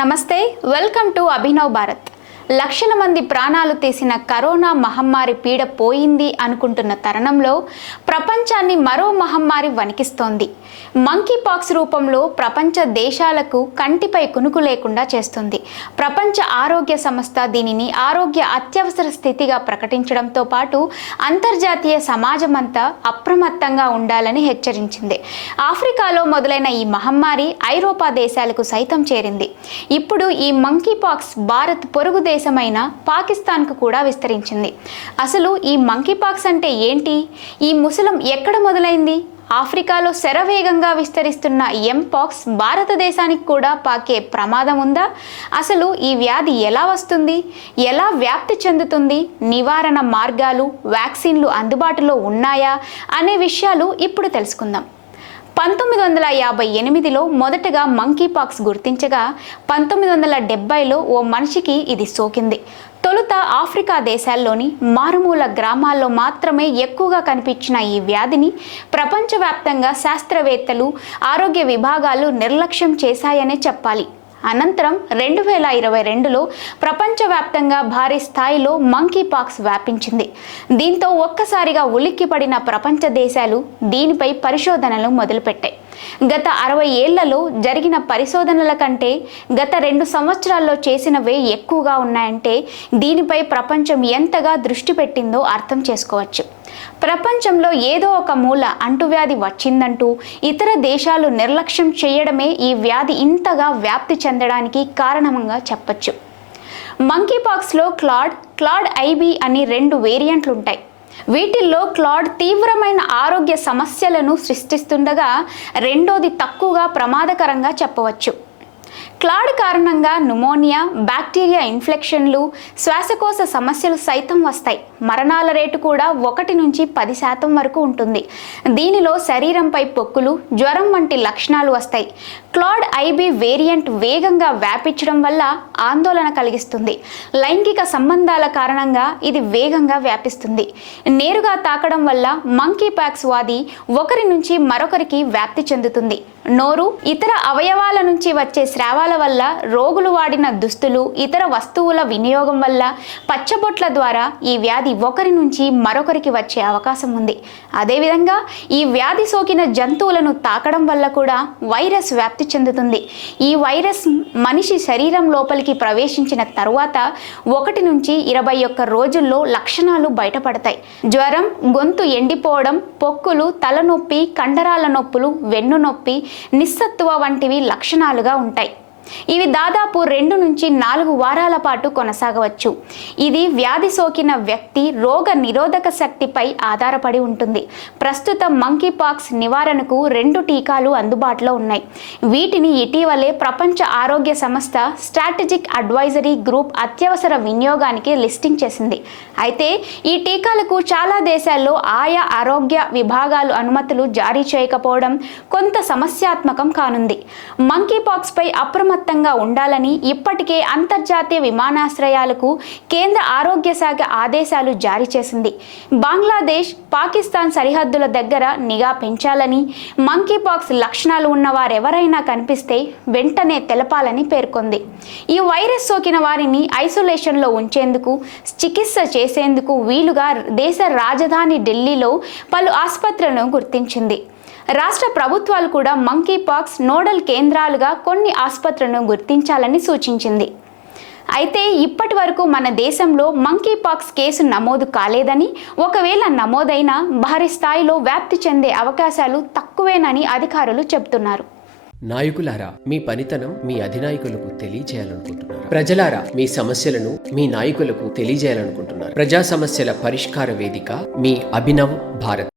నమస్తే, welcome to Abhinav Bharat. లక్షల మంది ప్రాణాలు తీసిన కరోనా మహమ్మారి పీడ పోయింది అనుకుంటున్న తరుణంలో ప్రపంచాన్ని మరో మహమ్మారి వణికిస్తోంది. మంకీ పాక్స్ రూపంలో ప్రపంచ దేశాలకు కంటిపై కునుకు లేకుండా చేస్తుంది. ప్రపంచ ఆరోగ్య సంస్థ దీనిని ఆరోగ్య అత్యవసర స్థితిగా ప్రకటించడంతో పాటు అంతర్జాతీయ సమాజమంతా అప్రమత్తంగా ఉండాలని హెచ్చరించింది. ఆఫ్రికాలో మొదలైన ఈ మహమ్మారి ఐరోపా దేశాలకు సైతం చేరింది. ఇప్పుడు ఈ మంకీ పాక్స్ భారత్ పొరుగు దేశమైన పాకిస్తాన్కు కూడా విస్తరించింది. అసలు ఈ మంకీ పాక్స్ అంటే ఏంటి? ఈ ముసలం ఎక్కడ మొదలైంది? ఆఫ్రికాలో శరవేగంగా విస్తరిస్తున్న ఎంపాక్స్ భారతదేశానికి కూడా పాకే ప్రమాదం ఉందా? అసలు ఈ వ్యాధి ఎలా వస్తుంది, ఎలా వ్యాప్తి చెందుతుంది, నివారణ మార్గాలు, వ్యాక్సిన్లు అందుబాటులో ఉన్నాయా అనే విషయాలు ఇప్పుడు తెలుసుకుందాం. 1958లో మొదటగా మంకీ పాక్స్ గుర్తించగా 1970లో ఓ మనిషికి ఇది సోకింది. తొలుత ఆఫ్రికా దేశాల్లోని మారుమూల గ్రామాల్లో మాత్రమే ఎక్కువగా కనిపించిన ఈ వ్యాధిని ప్రపంచవ్యాప్తంగా శాస్త్రవేత్తలు, ఆరోగ్య విభాగాలు నిర్లక్ష్యం చేశాయనే చెప్పాలి. అనంతరం 2022లో ప్రపంచవ్యాప్తంగా భారీ స్థాయిలో మంకీ పాక్స్ వ్యాపించింది. దీంతో ఒక్కసారిగా ఉలిక్కిపడిన ప్రపంచ దేశాలు దీనిపై పరిశోధనలు మొదలుపెట్టాయి. గత 60 ఏళ్లలో జరిగిన పరిశోధనల కంటే గత 2 సంవత్సరాల్లో చేసినవే ఎక్కువగా ఉన్నాయంటే దీనిపై ప్రపంచం ఎంతగా దృష్టి పెట్టిందో అర్థం చేసుకోవచ్చు. ప్రపంచంలో ఏదో ఒక మూల అంటువ్యాధి వచ్చిందంటూ ఇతర దేశాలు నిర్లక్ష్యం చేయడమే ఈ వ్యాధి ఇంతగా వ్యాప్తి చెందడానికి కారణంగా చెప్పచ్చు. మంకీ పాక్స్లో క్లాడ్ ఐబీ అని 2 వేరియంట్లు ఉంటాయి. వీటిల్లో క్లాడ్ తీవ్రమైన ఆరోగ్య సమస్యలను సృష్టిస్తుండగా రెండోది తక్కువగా ప్రమాదకరంగా చెప్పవచ్చు. క్లాడ్ కారణంగా న్యూమోనియా, బ్యాక్టీరియా ఇన్ఫెక్షన్లు, శ్వాసకోశ సమస్యలు సైతం వస్తాయి. మరణాల రేటు కూడా 1 నుంచి 10% వరకు ఉంటుంది. దీనిలో శరీరంపై పొక్కులు, జ్వరం వంటి లక్షణాలు వస్తాయి. క్లాడ్ ఐబీ వేరియంట్ వేగంగా వ్యాపించడం వల్ల ఆందోళన కలిగిస్తుంది. లైంగిక సంబంధాల కారణంగా ఇది వేగంగా వ్యాపిస్తుంది. నేరుగా తాకడం వల్ల మంకీ పాక్స్ వ్యాధి ఒకరి నుంచి మరొకరికి వ్యాప్తి చెందుతుంది. నోరు, ఇతర అవయవాల నుంచి వచ్చే స్రావాల వల్ల, రోగులు వాడిన దుస్తులు, ఇతర వస్తువుల వినియోగం వల్ల, పచ్చబొట్ల ద్వారా ఈ వ్యాధి ఒకరి నుంచి మరొకరికి వచ్చే అవకాశం ఉంది. అదేవిధంగా ఈ వ్యాధి సోకిన జంతువులను తాకడం వల్ల కూడా వైరస్ వ్యాప్తి చెందుతుంది. ఈ వైరస్ మనిషి శరీరం లోపలికి ప్రవేశించిన తరువాత 1 నుంచి 21 రోజుల్లో లక్షణాలు బయటపడతాయి. జ్వరం, గొంతు ఎండిపోవడం, పొక్కులు, తలనొప్పి, కండరాల నొప్పులు, వెన్ను నొప్పి, నిస్సత్తువ వంటివి లక్షణాలుగా ఉంటాయి. ఇవి దాదాపు 2 నుంచి 4 వారాల పాటు కొనసాగవచ్చు. ఇది వ్యాధి సోకిన వ్యక్తి రోగ నిరోధక శక్తిపై ఆధారపడి ఉంటుంది. ప్రస్తుతం మంకీ పాక్స్ నివారణకు 2 టీకాలు అందుబాటులో ఉన్నాయి. వీటిని ఇటీవలే ప్రపంచ ఆరోగ్య సంస్థ స్ట్రాటజిక్ అడ్వైజరీ గ్రూప్ అత్యవసర వినియోగానికి లిస్టింగ్ చేసింది. అయితే ఈ టీకాలకు చాలా దేశాల్లో ఆయా ఆరోగ్య విభాగాలు అనుమతులు జారీ చేయకపోవడం కొంత సమస్యాత్మకం కానుంది. మంకీ పాక్స్ పై అప్రమత్తంగా ఉండాలని ఇప్పటికే అంతర్జాతీయ విమానాశ్రయాలకు కేంద్ర ఆరోగ్య శాఖ ఆదేశాలు జారీ చేసింది. బంగ్లాదేశ్, పాకిస్తాన్ సరిహద్దుల దగ్గర నిఘా పెంచాలని, మంకీ పాక్స్ లక్షణాలు ఉన్న వారెవరైనా కనిపిస్తే వెంటనే తెలపాలని పేర్కొంది. ఈ వైరస్ సోకిన వారిని ఐసోలేషన్లో ఉంచేందుకు, చికిత్స చేసేందుకు వీలుగా దేశ రాజధాని ఢిల్లీలో పలు ఆసుపత్రులను గుర్తించింది. రాష్ట్ర ప్రభుత్వాలు కూడా మంకీ పాక్స్ నోడల్ కేంద్రాలుగా కొన్ని ఆసుపత్రులను గుర్తించాలని సూచించింది. అయితే ఇప్పటి వరకు మన దేశంలో మంకీ పాక్స్ కేసు నమోదు కాలేదని, ఒకవేళ నమోదైనా భారీ స్థాయిలో వ్యాప్తి చెందే అవకాశాలు తక్కువేనని అధికారులు చెబుతున్నారు. నాయకులారా, మీ పనితనం మీ అధినాయకులకు తెలియజేయాలనుకుంటున్నారు. ప్రజలారా, మీ సమస్యలను మీ నాయకులకు తెలియజేయాలనుకుంటున్నారు. ప్రజా సమస్యల పరిష్కార వేదిక మీ అభినవ్ భారత్.